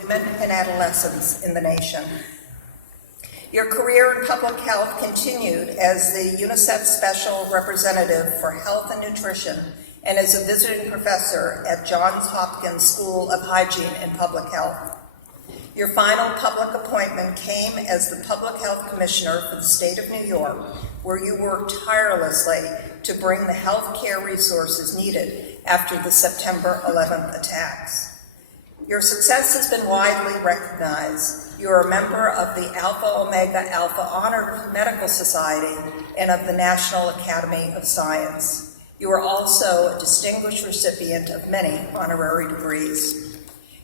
women and adolescents in the nation. Your career in public health continued as the UNICEF Special Representative for Health and Nutrition and as a visiting professor at Johns Hopkins School of Hygiene and Public Health. Your final public appointment came as the Public Health Commissioner for the state of New York, where you worked tirelessly to bring the health care resources needed after the September 11th attacks. Your success has been widely recognized. You are a member of the Alpha Omega Alpha Honor Medical Society and of the National Academy of Science. You are also a distinguished recipient of many honorary degrees.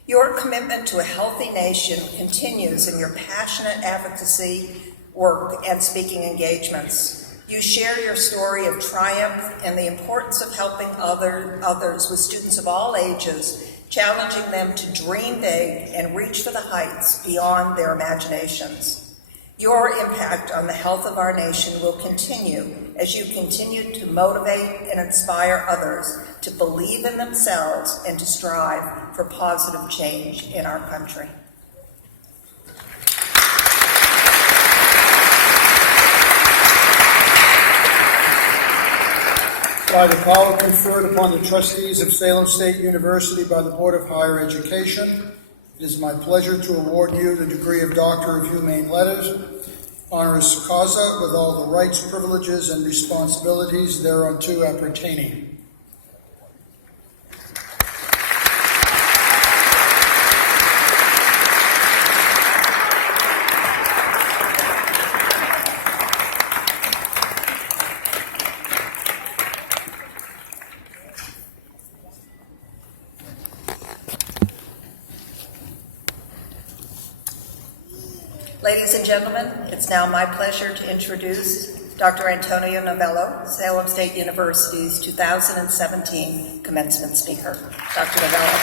Your commitment to a healthy nation continues in your passionate advocacy work and speaking engagements. You share your story of triumph and the importance of helping others with students of all ages, challenging them to dream big and reach for the heights beyond their imaginations. Your impact on the health of our nation will continue as you continue to motivate and inspire others to believe in themselves and to strive for positive change in our country. By the power conferred upon the trustees of Salem State University by the Board of Higher Education, it is my pleasure to award you the degree of Doctor of Humane Letters, honoris causa, with all the rights, privileges, and responsibilities thereunto appertaining. Ladies and gentlemen, it's now my pleasure to introduce Dr. Antonio Novello, Salem State University's 2017 commencement speaker. Dr. Novello.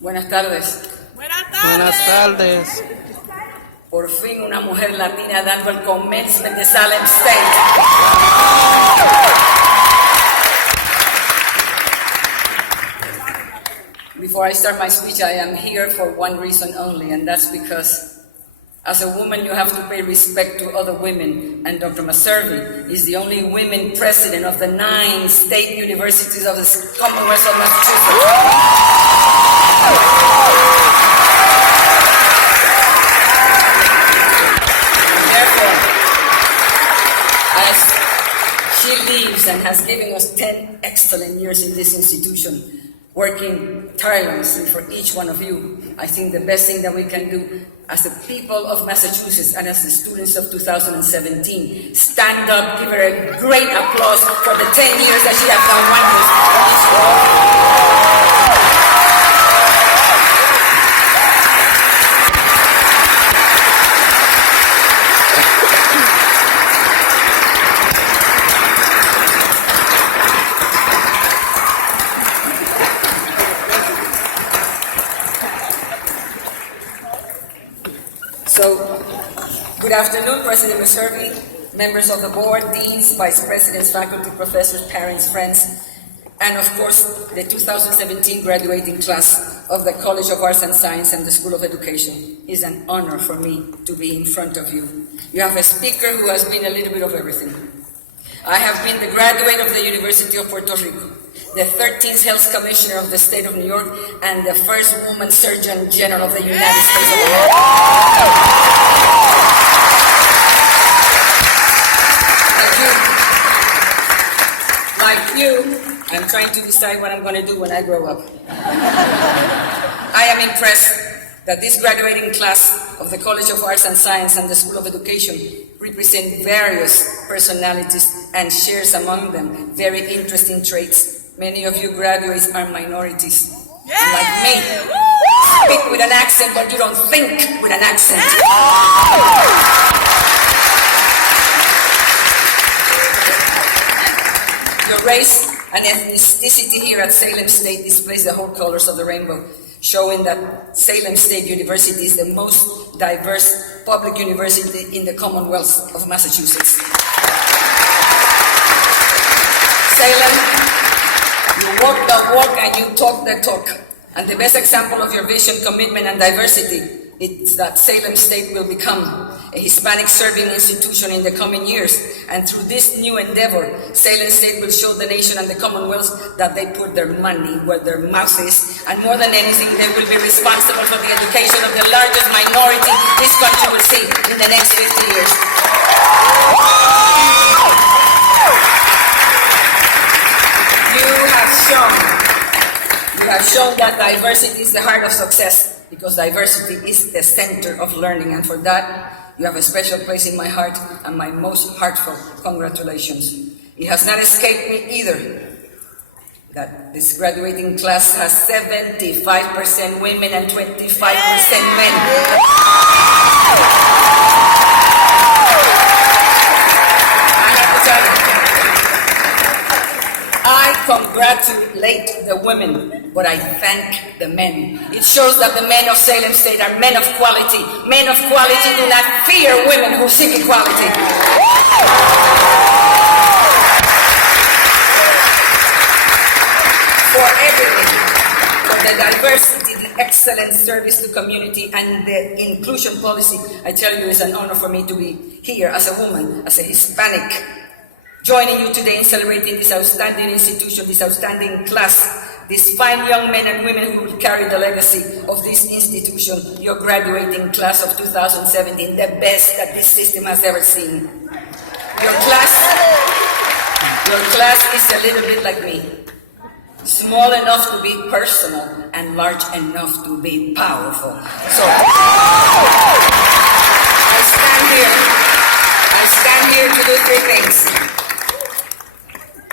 Buenas tardes. Buenas tardes. Por fin una mujer latina dando el commencement de Salem State. Before I start my speech, I am here for one reason only, and that's because as a woman, you have to pay respect to other women, and Dr. Maservi is the only women president of the 9 state universities of the Commonwealth of Massachusetts. Therefore, as she leaves and has given us 10 excellent years in this institution, working tirelessly for each one of you, I think the best thing that we can do as the people of Massachusetts and as the students of 2017, stand up, give her a great applause for the 10 years that she has done wonders for this world. So, good afternoon, President Maservi, members of the board, deans, vice presidents, faculty, professors, parents, friends, and of course, the 2017 graduating class of the College of Arts and Science and the School of Education. It is an honor for me to be in front of you. You have a speaker who has been a little bit of everything. I have been the graduate of the University of Puerto Rico, the 13th Health Commissioner of the State of New York, and the first woman Surgeon General of the United States of America. Like you, I'm trying to decide what I'm going to do when I grow up. I am impressed that this graduating class of the College of Arts and Science and the School of Education represent various personalities and shares among them very interesting traits. Many of you graduates are minorities, like me. Speak with an accent, but you don't think with an accent. Your race and ethnicity here at Salem State displays the whole colors of the rainbow, showing that Salem State University is the most diverse public university in the Commonwealth of Massachusetts. Salem, you walk the walk and you talk the talk. And the best example of your vision, commitment, and diversity is that Salem State will become a Hispanic-serving institution in the coming years. And through this new endeavor, Salem State will show the nation and the Commonwealth that they put their money where their mouth is. And more than anything, they will be responsible for the education of the largest minority this country will see in the next 50 years. You have shown that diversity is the heart of success, because diversity is the center of learning, and for that, you have a special place in my heart, and my most heartfelt congratulations. It has not escaped me either that this graduating class has 75% women and 25% men. I congratulate the women, but I thank the men. It shows that the men of Salem State are men of quality. Men of quality do not fear women who seek equality. For everything, for the diversity, the excellent service to community, and the inclusion policy, I tell you, it's an honor for me to be here as a woman, as a Hispanic, joining you today in celebrating this outstanding institution, this outstanding class, these fine young men and women who will carry the legacy of this institution, your graduating class of 2017, the best that this system has ever seen. Your class is a little bit like me, small enough to be personal and large enough to be powerful. So, I stand here to do three things.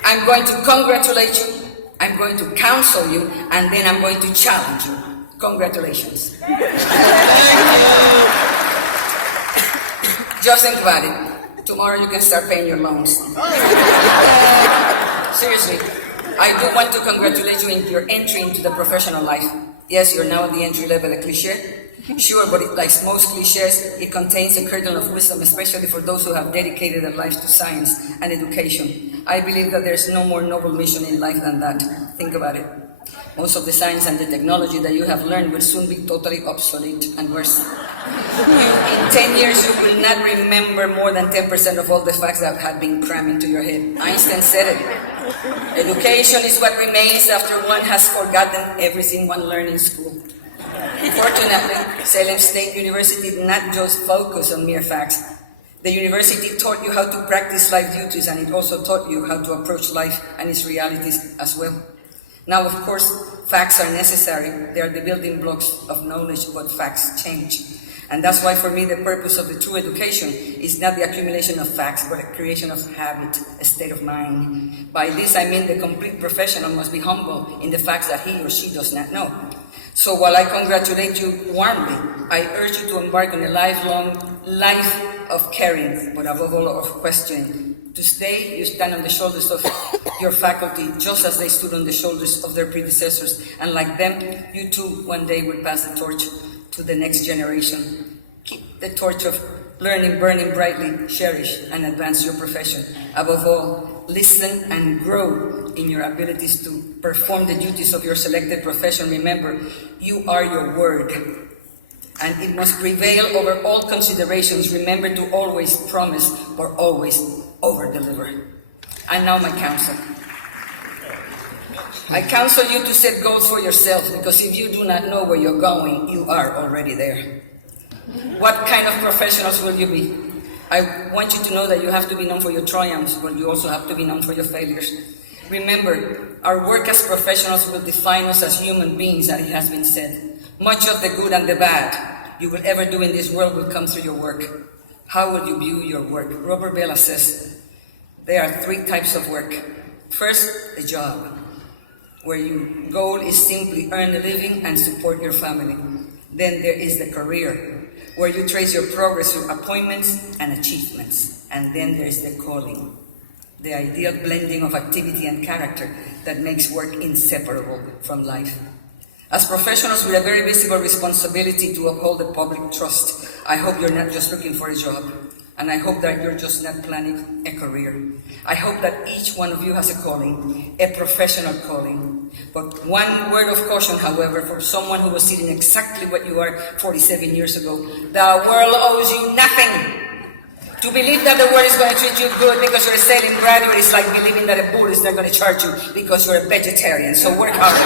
I'm going to congratulate you, I'm going to counsel you, and then I'm going to challenge you. Congratulations. Just think about it. Tomorrow you can start paying your loans. Seriously, I do want to congratulate you in your entry into the professional life. Yes, you're now at the entry level, a cliche. Sure, but like most cliches, it contains a kernel of wisdom, especially for those who have dedicated their lives to science and education. I believe that there's no more noble mission in life than that. Think about it. Most of the science and the technology that you have learned will soon be totally obsolete and worse. In 10 years, you will not remember more than 10% of all the facts that have been crammed into your head. Einstein said it. Education is what remains after one has forgotten everything one learned in school. Fortunately, Salem State University did not just focus on mere facts. The university taught you how to practice life duties, and it also taught you how to approach life and its realities as well. Now, of course, facts are necessary. They are the building blocks of knowledge, but facts change. And that's why, for me, the purpose of the true education is not the accumulation of facts, but a creation of habit, a state of mind. By this, I mean the complete professional must be humble in the facts that he or she does not know. So while I congratulate you warmly, I urge you to embark on a lifelong life of caring, but above all of questioning. Today, you stand on the shoulders of your faculty, just as they stood on the shoulders of their predecessors. And like them, you too one day will pass the torch to the next generation. Keep the torch of learning burning brightly, cherish and advance your profession. Above all, listen and grow in your abilities to perform the duties of your selected profession. Remember, you are your word, and it must prevail over all considerations. Remember to always promise, but always over-deliver. And now my counsel. I counsel you to set goals for yourself, because if you do not know where you're going, you are already there. What kind of professionals will you be? I want you to know that you have to be known for your triumphs, but you also have to be known for your failures. Remember, our work as professionals will define us as human beings, as it has been said. Much of the good and the bad you will ever do in this world will come through your work. How will you view your work? Robert Bella says there are three types of work. First, a job, where your goal is simply earn a living and support your family. Then there is the career, where you trace your progress through appointments and achievements. And then there is the calling, the ideal blending of activity and character that makes work inseparable from life. As professionals with a very visible responsibility to uphold the public trust, I hope you're not just looking for a job. And I hope that you're just not planning a career. I hope that each one of you has a calling, a professional calling. But one word of caution, however, for someone who was sitting exactly what you are 47 years ago, the world owes you nothing. To believe that the world is going to treat you good because you're a sailing graduate is like believing that a bull is not going to charge you because you're a vegetarian. So work hard.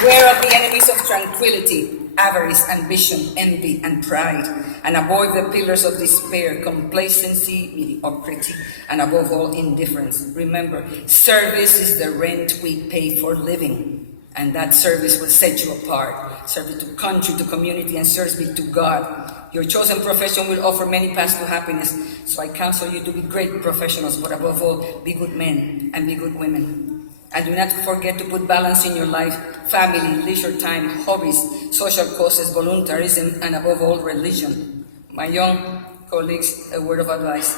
Beware of the enemies of tranquility, avarice, ambition, envy, and pride, and avoid the pillars of despair, complacency, mediocrity, and above all, indifference. Remember, service is the rent we pay for living, and that service will set you apart. Service to country, to community, and service to God. Your chosen profession will offer many paths to happiness, so I counsel you to be great professionals, but above all, be good men and be good women. And do not forget to put balance in your life: family, leisure time, hobbies, social causes, voluntarism, and above all, religion. My young colleagues, a word of advice: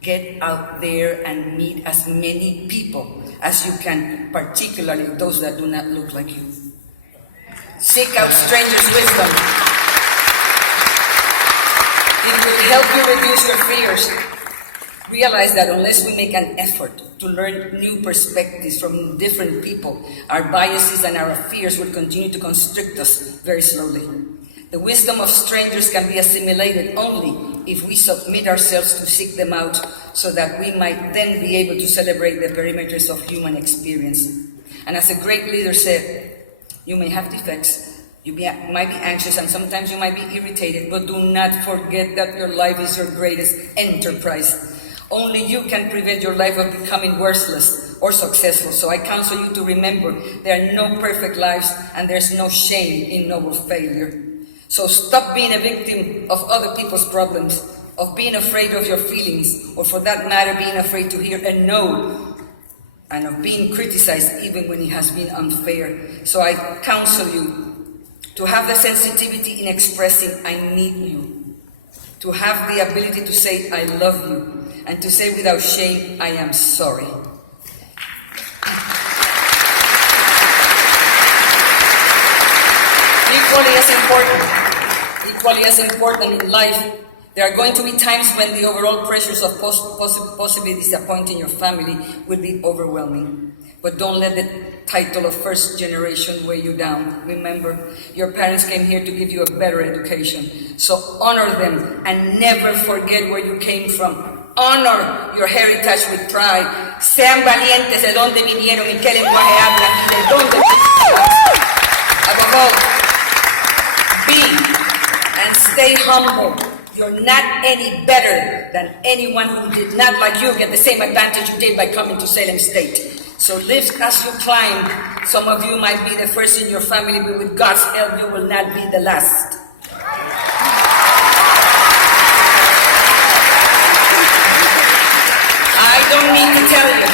get out there and meet as many people as you can, particularly those that do not look like you. Seek out strangers' wisdom. It will help you reduce your fears. Realize that unless we make an effort to learn new perspectives from different people, our biases and our fears will continue to constrict us very slowly. The wisdom of strangers can be assimilated only if we submit ourselves to seek them out, so that we might then be able to celebrate the perimeters of human experience. And as a great leader said, you may have defects, you might be anxious, and sometimes you might be irritated, but do not forget that your life is your greatest enterprise. Only you can prevent your life of becoming worthless or successful. So I counsel you to remember there are no perfect lives, and there's no shame in noble failure. So stop being a victim of other people's problems, of being afraid of your feelings, or for that matter, being afraid to hear a no, and of being criticized even when it has been unfair. So I counsel you to have the sensitivity in expressing I need you, to have the ability to say I love you, and to say without shame, I am sorry. Equally as important in life, there are going to be times when the overall pressures of possibly disappointing your family will be overwhelming. But don't let the title of first generation weigh you down. Remember, your parents came here to give you a better education. So honor them and never forget where you came from. Honor your heritage with pride. Sean valientes de dónde vinieron y qué lenguaje hablan y de dónde vinieron. Above all, be and stay humble. You're not any better than anyone who did not, like you, get the same advantage you did by coming to Salem State. So live as you climb. Some of you might be the first in your family, but with God's help, you will not be the last. I don't need to tell you.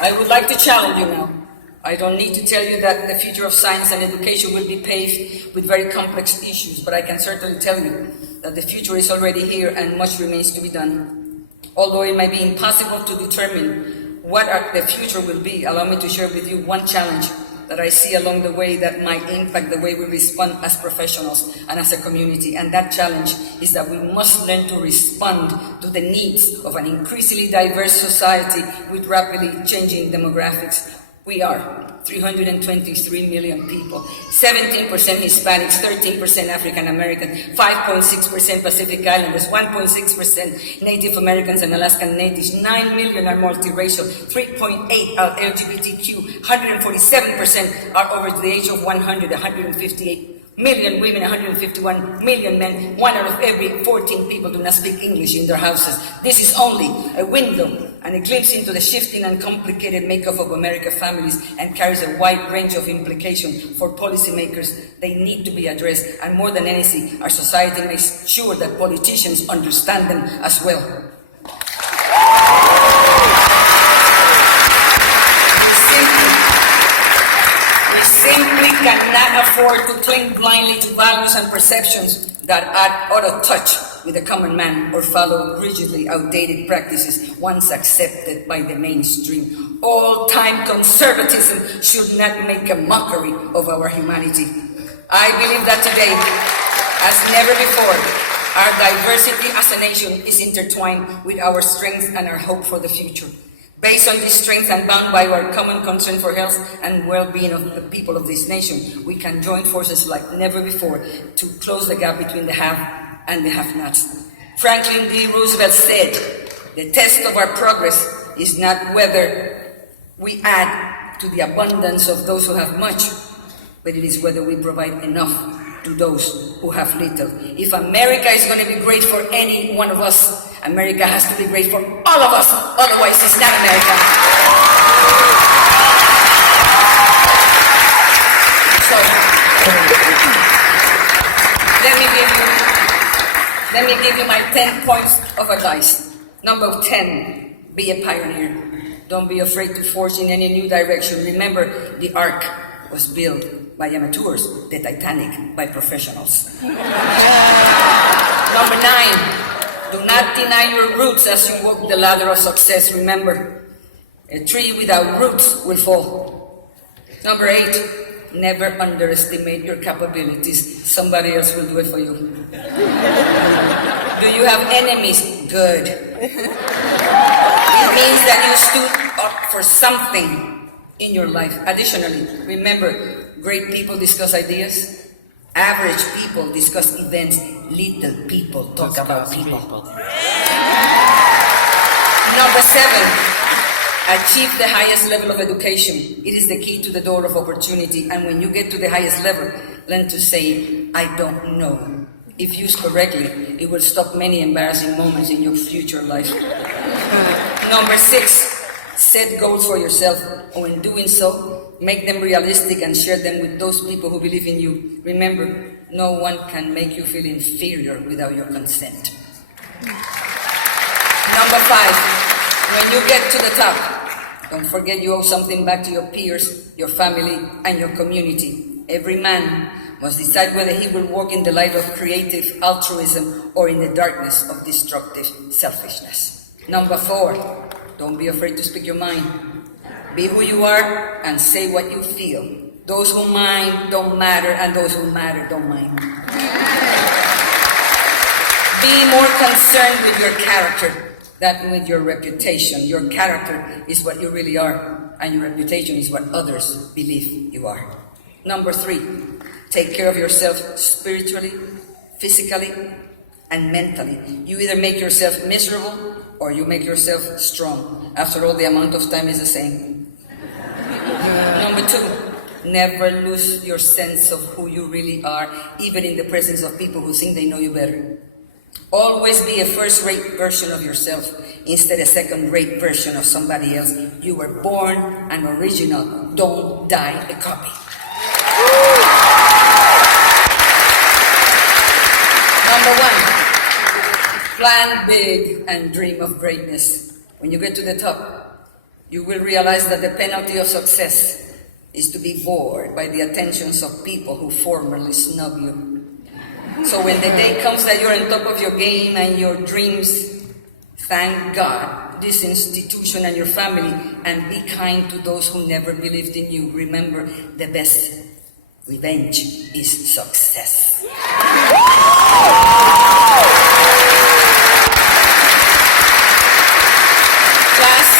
I would like to challenge you now. I don't need to tell you that the future of science and education will be paved with very complex issues, but I can certainly tell you that the future is already here and much remains to be done. Although it might be impossible to determine what the future will be, allow me to share with you one challenge that I see along the way that might impact the way we respond as professionals and as a community. And that challenge is that we must learn to respond to the needs of an increasingly diverse society with rapidly changing demographics. We are 323 million people, 17% Hispanics, 13% African American, 5.6% Pacific Islanders, 1.6% Native Americans and Alaskan Natives, 9 million are multiracial, 3.8% are LGBTQ, 147% are over the age of 100, 158 million women, 151 million men, 1 out of every 14 people do not speak English in their houses. This is only a window and a glimpse into the shifting and complicated makeup of American families, and carries a wide range of implications for policymakers. They need to be addressed, and more than anything, our society makes sure that politicians understand them as well. We simply cannot afford to cling blindly to values and perceptions that are out of touch with the common man or follow rigidly outdated practices once accepted by the mainstream. All-time conservatism should not make a mockery of our humanity. I believe that today, as never before, our diversity as a nation is intertwined with our strength and our hope for the future. Based on this strength and bound by our common concern for health and well-being of the people of this nation, we can join forces like never before to close the gap between the have and the have-nots. Franklin D. Roosevelt said, "The test of our progress is not whether we add to the abundance of those who have much, but it is whether we provide enough to those who have little." If America is going to be great for any one of us, America has to be great for all of us. Otherwise, it's not America. So, let me give you my 10 points of advice. Number 10, be a pioneer. Don't be afraid to forge in any new direction. Remember, the Ark was built by amateurs, the Titanic by professionals. Number 9, do not deny your roots as you walk the ladder of success. Remember, a tree without roots will fall. Number 8, never underestimate your capabilities. Somebody else will do it for you. Do you have enemies? Good. It means that you stood up for something in your life. Additionally, remember, great people discuss ideas. Average people discuss events. Little people talk about people. Number 7, achieve the highest level of education. It is the key to the door of opportunity. And when you get to the highest level, learn to say, "I don't know." If used correctly, it will stop many embarrassing moments in your future life. Number 6, set goals for yourself. Or in doing so, make them realistic and share them with those people who believe in you. Remember, no one can make you feel inferior without your consent. Number 5, when you get to the top, don't forget you owe something back to your peers, your family, and your community. Every man must decide whether he will walk in the light of creative altruism or in the darkness of destructive selfishness. Number 4, don't be afraid to speak your mind. Be who you are and say what you feel. Those who mind don't matter, and those who matter don't mind. Be more concerned with your character than with your reputation. Your character is what you really are, and your reputation is what others believe you are. Number 3, take care of yourself spiritually, physically, and mentally. You either make yourself miserable or you make yourself strong. After all, the amount of time is the same. Number 2, never lose your sense of who you really are, even in the presence of people who think they know you better. Always be a first-rate version of yourself instead of a second-rate version of somebody else. You were born an original. Don't die a copy. Number 1, plan big and dream of greatness. When you get to the top, you will realize that the penalty of success is to be bored by the attentions of people who formerly snub you. So when the day comes that you're on top of your game and your dreams, thank God, this institution and your family, and be kind to those who never believed in you. Remember, the best revenge is success. Class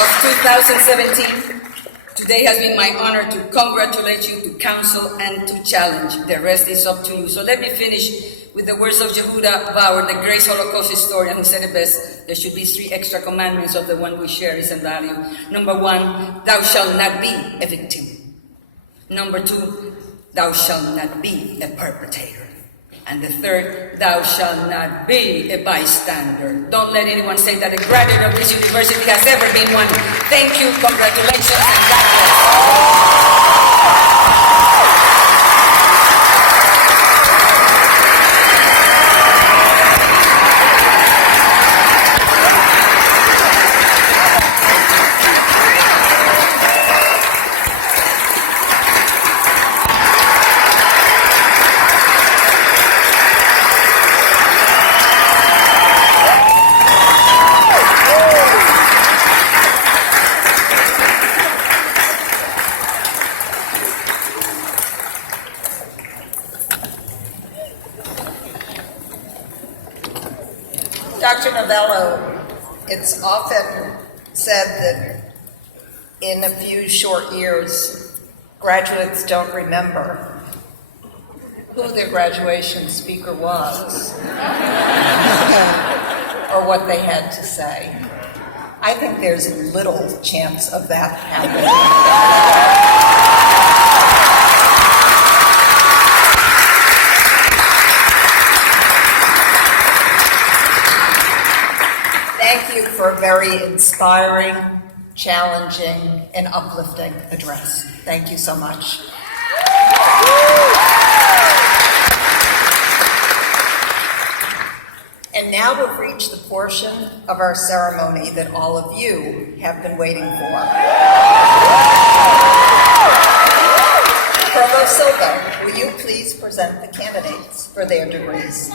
of 2017, today has been my honor to congratulate you, to counsel, and to challenge. The rest is up to you. So let me finish with the words of Yehuda Bauer, the great Holocaust historian, who said it best: there should be 3 extra commandments of the one we share is and value. Number 1, thou shalt not be a victim. Number 2, thou shalt not be a perpetrator. And the 3rd, thou shalt not be a bystander. Don't let anyone say that a graduate of this university has ever been one. Thank you, congratulations, and God bless. Dr. Novello, it's often said that in a few short years, graduates don't remember who their graduation speaker was or what they had to say. I think there's little chance of that happening. Thank you for a very inspiring, challenging, and uplifting address. Thank you so much. And now we've reached the portion of our ceremony that all of you have been waiting for. Provost Silva, will you please present the candidates for their degrees?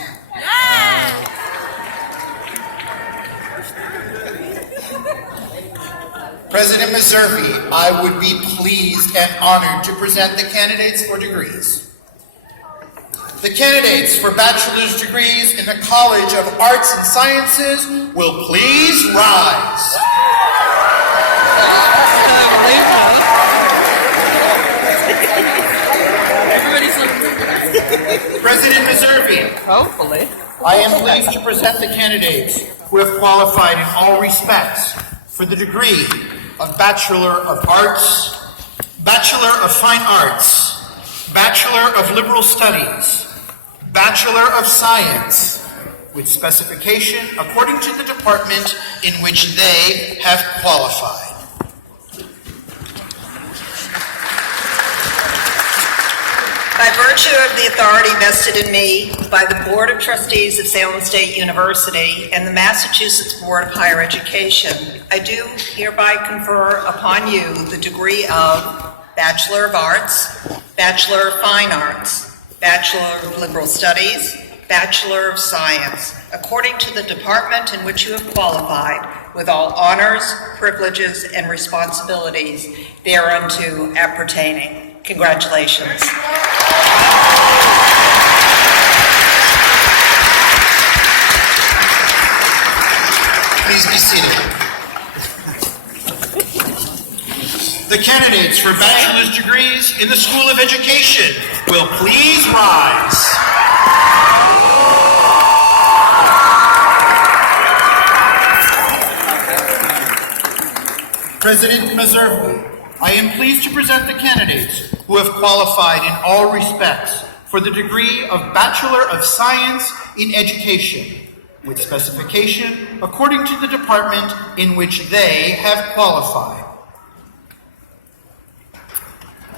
President Meservey, I would be pleased and honored to present the candidates for degrees. The candidates for bachelor's degrees in the College of Arts and Sciences will please rise. President Meservey, Hopefully. I am pleased to present the candidates who have qualified in all respects for the degree of Bachelor of Arts, Bachelor of Fine Arts, Bachelor of Liberal Studies, Bachelor of Science, with specification according to the department in which they have qualified. By virtue of the authority vested in me by the Board of Trustees of Salem State University and the Massachusetts Board of Higher Education, I do hereby confer upon you the degree of Bachelor of Arts, Bachelor of Fine Arts, Bachelor of Liberal Studies, Bachelor of Science, according to the department in which you have qualified, with all honors, privileges, and responsibilities thereunto appertaining. Congratulations. Please be seated. The candidates for bachelor's degrees in the School of Education will please rise. President Meservey, I am pleased to present the candidates who have qualified in all respects for the degree of Bachelor of Science in Education, with specification according to the department in which they have qualified.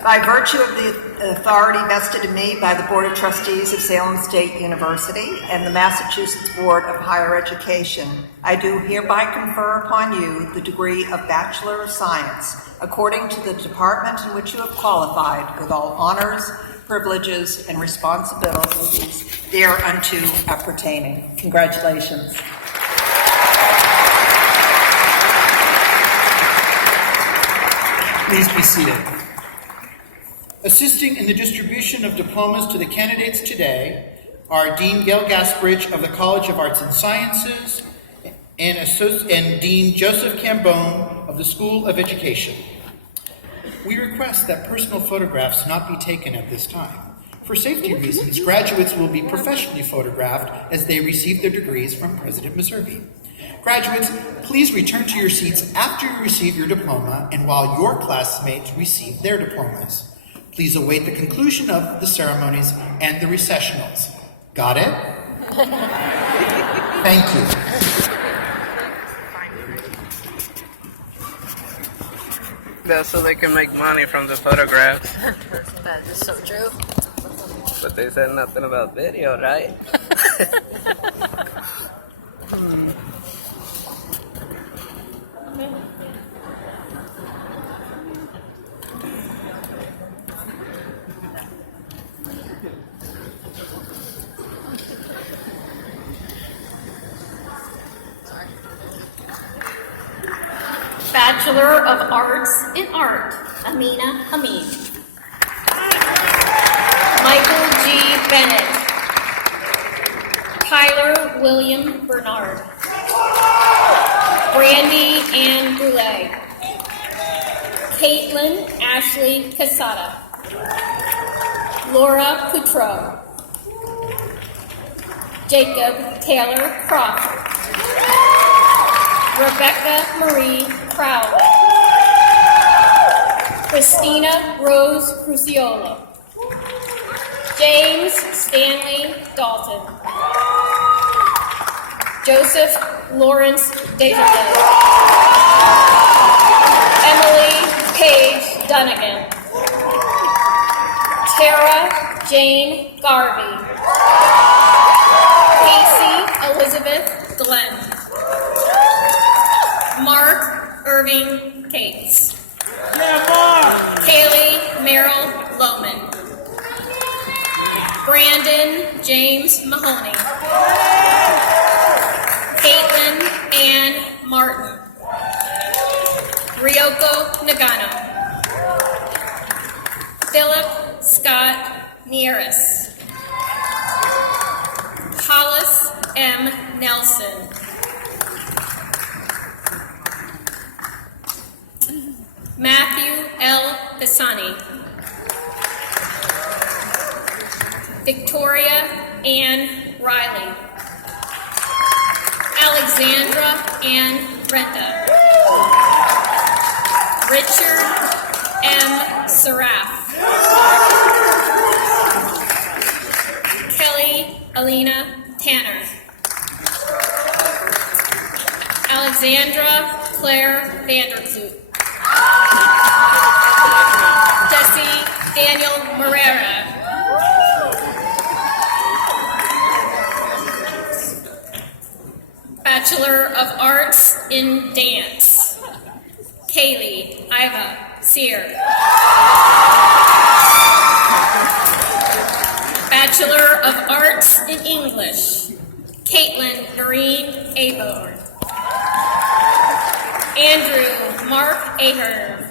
By virtue of the authority vested in me by the Board of Trustees of Salem State University and the Massachusetts Board of Higher Education, I do hereby confer upon you the degree of Bachelor of Science, according to the department in which you have qualified, with all honors, privileges, and responsibilities thereunto appertaining. Congratulations. Please be seated. Assisting in the distribution of diplomas to the candidates today are Dean Gail Gasbridge of the College of Arts and Sciences and Dean Joseph Cambone of the School of Education. We request that personal photographs not be taken at this time. For safety reasons, graduates will be professionally photographed as they receive their degrees from President Meservey. Graduates, please return to your seats after you receive your diploma and while your classmates receive their diplomas. Please await the conclusion of the ceremonies and the recessionals. Got it? Thank you. That's so they can make money from the photographs. That is so true. But they said nothing about video, right? Bachelor of Arts in Art, Amina Hamid. Michael G. Bennett. Tyler William Bernard. Brandy Ann Brule. Caitlin Ashley Casada. Laura Coutreau. Jacob Taylor Crawford. Rebecca Marie Crowley. Christina Rose Cruciola. James Stanley Dalton. Joseph Lawrence Desjardins. Emily Paige Dunnigan. Tara Jane Garvey. Casey Elizabeth Glenn. Mark Irving Cates. Kaylee Merrill Lohman. Brandon James Mahoney. Caitlin Ann Martin. Ryoko Nagano. Philip Scott Nieris. Hollis M. Nelson. Matthew L. Pisani. Victoria Ann Riley. Alexandra Ann Renta. Richard M. Saraf. Kelly Alina Tanner. Alexandra Claire Vanderkloot. Jesse Daniel Morera. Bachelor of Arts in Dance. Kaylee Iva Sear. Bachelor of Arts in English. Caitlin Doreen Aborn. Andrew Mark Ahern.